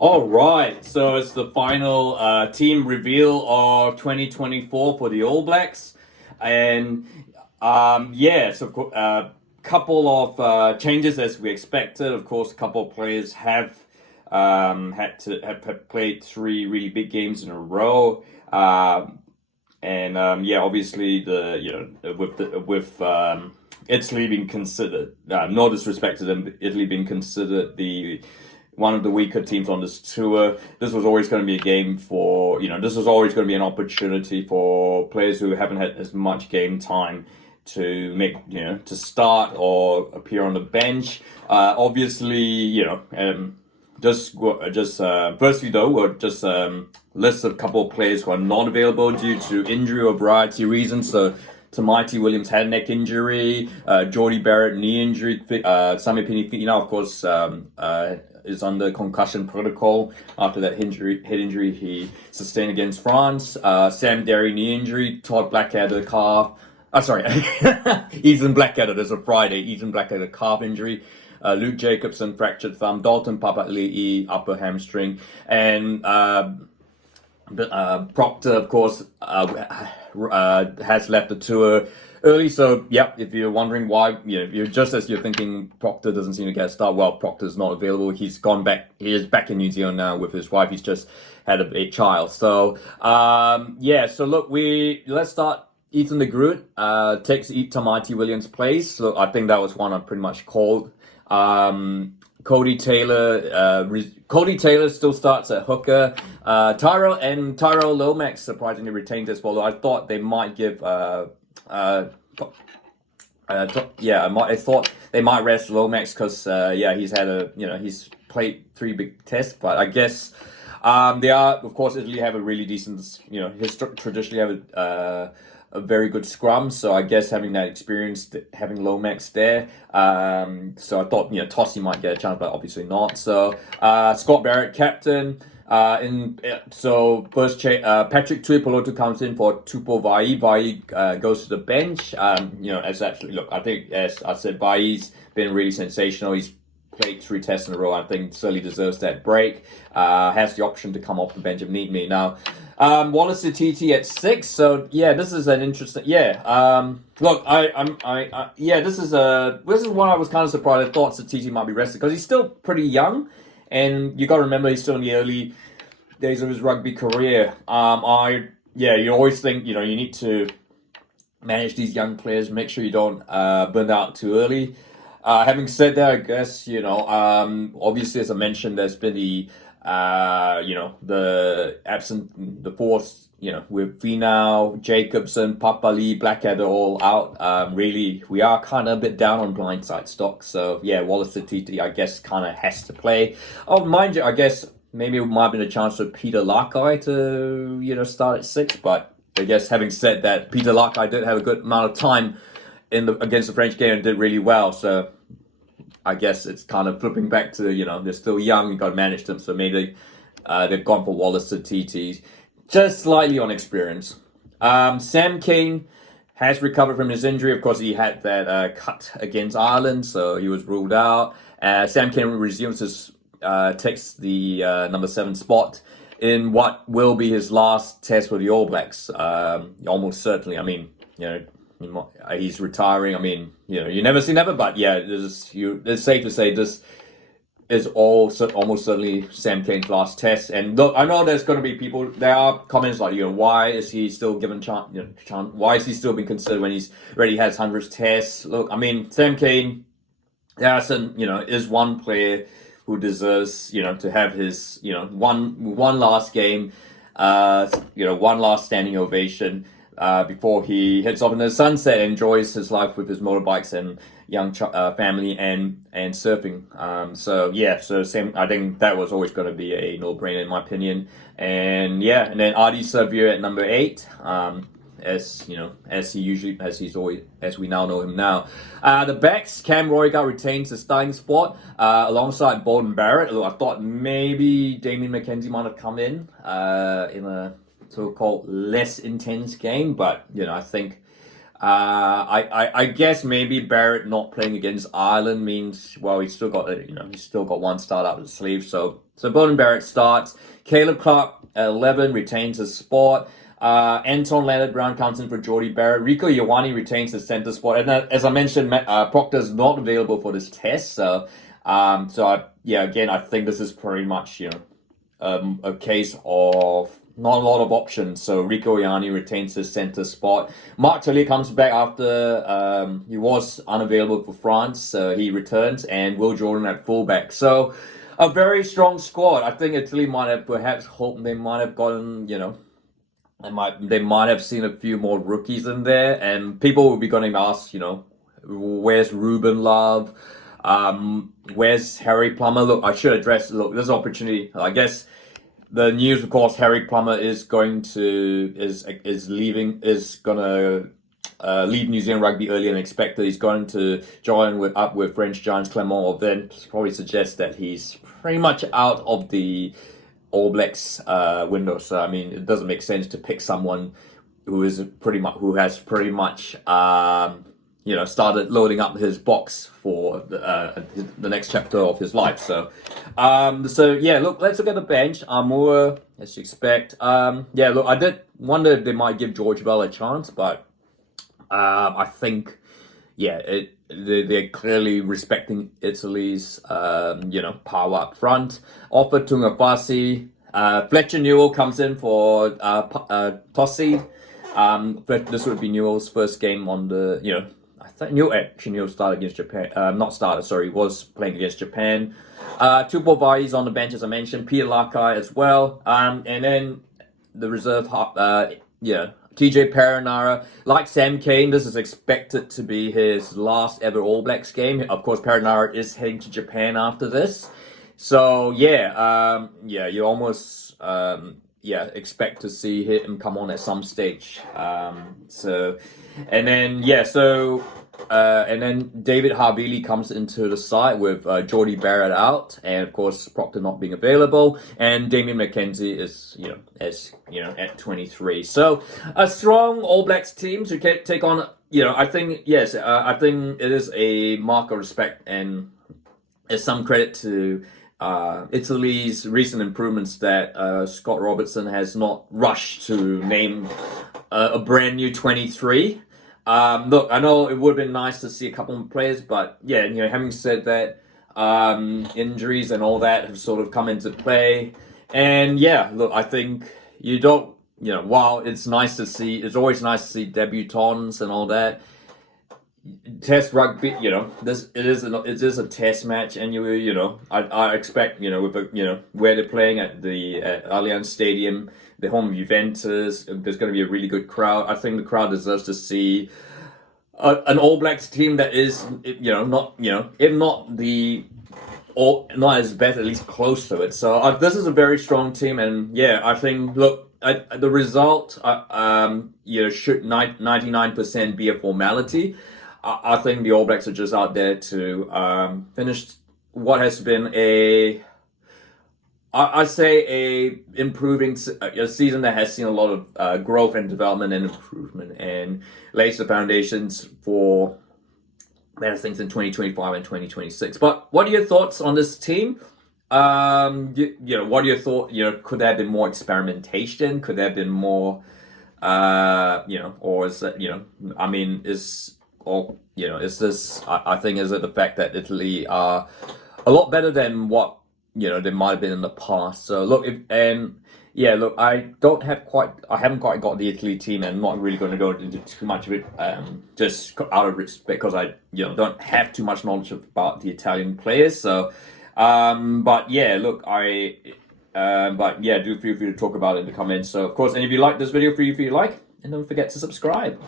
All right, so it's the final team reveal of 2024 for the All Blacks, and yes, of course, couple of changes as we expected. Of course, a couple of players have have played three really big games in a row, and yeah, obviously with Italy being considered, no disrespect to them, Italy being considered the one of the weaker teams on this tour. This was always going to be a game for, this was always going to be an opportunity for players who haven't had as much game time to make, to start or appear on the bench. Obviously, just firstly though, we'll just list a couple of players who are not available due to injury or variety of reasons. So Tamati Williams had a neck injury, Jordy Barrett knee injury, Sami Pinifina, of course, is under concussion protocol after that head injury he sustained against France. Sam Derry knee injury, Todd Blackadder calf. Ethan Blackadder. There's a Friday. Ethan Blackadder calf injury. Luke Jacobson fractured thumb. Dalton Papali'i upper hamstring, and Proctor, of course, has left the tour early. So, yep, if you're wondering why, you're just as you're thinking Proctor doesn't seem to get a start, well, Proctor's not available. He's gone back. He is back in New Zealand now with his wife. He's just had a child. So, yeah, so look, let's start. Ethan de Groot takes Tamati Williams' place. So I think that was one I pretty much called. Cody Taylor still starts at hooker. Tyrell Lomax surprisingly retained this, although I thought they might give I thought they might rest Lomax because he's had he's played three big tests, but I guess they are, of course, Italy have a really decent, traditionally have a very good scrum, so I guess having that experience, having Lomax there, so I thought, Tossie might get a chance, but obviously not. So, Scott Barrett, captain, first Patrick Tuipulotu comes in for Tupou Vaa'i. Vaa'i goes to the bench, as actually, look, I think, as I said, Vaa'i's been really sensational. He's played 3 tests in a row. I think certainly deserves that break. Has the option to come off the bench if need me. Now, Wallace TT at 6. So yeah, this is an interesting. Yeah. Look, this is one I was kind of surprised. I thought TT might be rested because he's still pretty young, and you got to remember he's still in the early days of his rugby career. You always think you need to manage these young players, make sure you don't burn out too early. Having said that, I guess obviously as I mentioned, there's been the force, with Finau, Jacobson, Papali, Blackadder all out. Really, we are kind of a bit down on blindside stock. So yeah, Wallace Titi, I guess, kind of has to play. Oh, mind you, I guess maybe it might have been a chance for Peter Lakai to, start at 6. But I guess having said that, Peter Lakai did have a good amount of time against the French game and did really well. So I guess it's kind of flipping back to, they're still young, you got to manage them. So maybe they've gone for Wallace to TT, just slightly on experience. Sam Cane has recovered from his injury. Of course, he had that cut against Ireland, so he was ruled out. Sam Cane takes the number 7 spot in what will be his last test for the All Blacks. Almost certainly. I mean, he's retiring. I mean, you never say never, but yeah, it's safe to say this is almost certainly Sam Cane's last test. And look, I know there's going to be people. There are comments like, why is he still given chance? Why is he still being considered when he's already has hundreds of tests? Look, I mean, Sam Cane, is one player who deserves, to have his, one last game, one last standing ovation. Before he heads off into the sunset, enjoys his life with his motorbikes and young family and surfing. So Sam, I think that was always going to be a no-brainer in my opinion. And yeah, and then Adi Savir at number 8. As we now know him now. The backs, Cam Roygar retains the starting spot alongside Bolden Barrett. Although I thought maybe Damien McKenzie might have come in a so-called less intense game, but I think I guess maybe Barrett not playing against Ireland means he's still got one start out of the sleeve, so So Beauden Barrett starts. Caleb Clark at 11 retains his spot. Anton Leonard-Brown comes in for Jordy Barrett. Rico Ioane retains his center spot. And as I mentioned, Proctor is not available for this test. So, again, I think this is pretty much, a case of not a lot of options. So Rico Ioane retains his center spot. Mark Tellier comes back after he was unavailable for France. So he returns, and Will Jordan at fullback. So a very strong squad. I think Italy might have perhaps hoped they might have gotten, they might have seen a few more rookies in there, and people will be going to ask, where's Ruben Love? Where's Harry Plummer? Look, I should address, this opportunity. I guess the news, of course, Harry Plummer is going to leave New Zealand rugby earlier than expected. He's going to join up with French giants Clermont, or then probably suggests that he's pretty much out of the All Blacks window. So I mean, it doesn't make sense to pick someone who has pretty much started loading up his box for the next chapter of his life. So let's look at the bench. Moore, as you expect. I did wonder if they might give George Bell a chance, but I think they're clearly respecting Italy's power up front. Offa Tungafasi. Fletcher Newell comes in for Tossi. This would be Newell's first game on the, I think Newell started against Japan. Was playing against Japan. Tupou Vai's on the bench, as I mentioned. Peter Lakai as well. And then the reserve, TJ Perenara. Like Sam Cane, this is expected to be his last ever All Blacks game. Of course, Perenara is heading to Japan after this. So, you almost, expect to see him come on at some stage. And then David Havili comes into the side with Jordy Barrett out, and of course Proctor not being available, and Damien McKenzie is at 23. So a strong All Blacks team to take on. I think it is a mark of respect, and it's some credit to Italy's recent improvements that Scott Robertson has not rushed to name a brand new 23. Look, I know it would have been nice to see a couple more players, but having said that, injuries and all that have sort of come into play. And I think while it's always nice to see debutants and all that, Test rugby, it is a test match, and I expect where they're playing at Allianz Stadium, the home of Juventus, there's going to be a really good crowd. I think the crowd deserves to see an All Blacks team that is not as bad, at least close to it. So this is a very strong team, and I think the result should 99% be a formality. I think the All Blacks are just out there to finish what has been improving a season that has seen a lot of growth and development and improvement, and lays the foundations for better things in 2025 and 2026. But what are your thoughts on this team? What are your thoughts? Could there have been more experimentation? Could there have been more? Or is that is it the fact that Italy are a lot better than what they might have been in the past? So I haven't quite got the Italy team, and I'm not really going to go into too much of it, just out of respect, because I don't have too much knowledge about the Italian players. So, do feel free to talk about it in the comments. So, of course, and if you like this video, feel free to like, and don't forget to subscribe.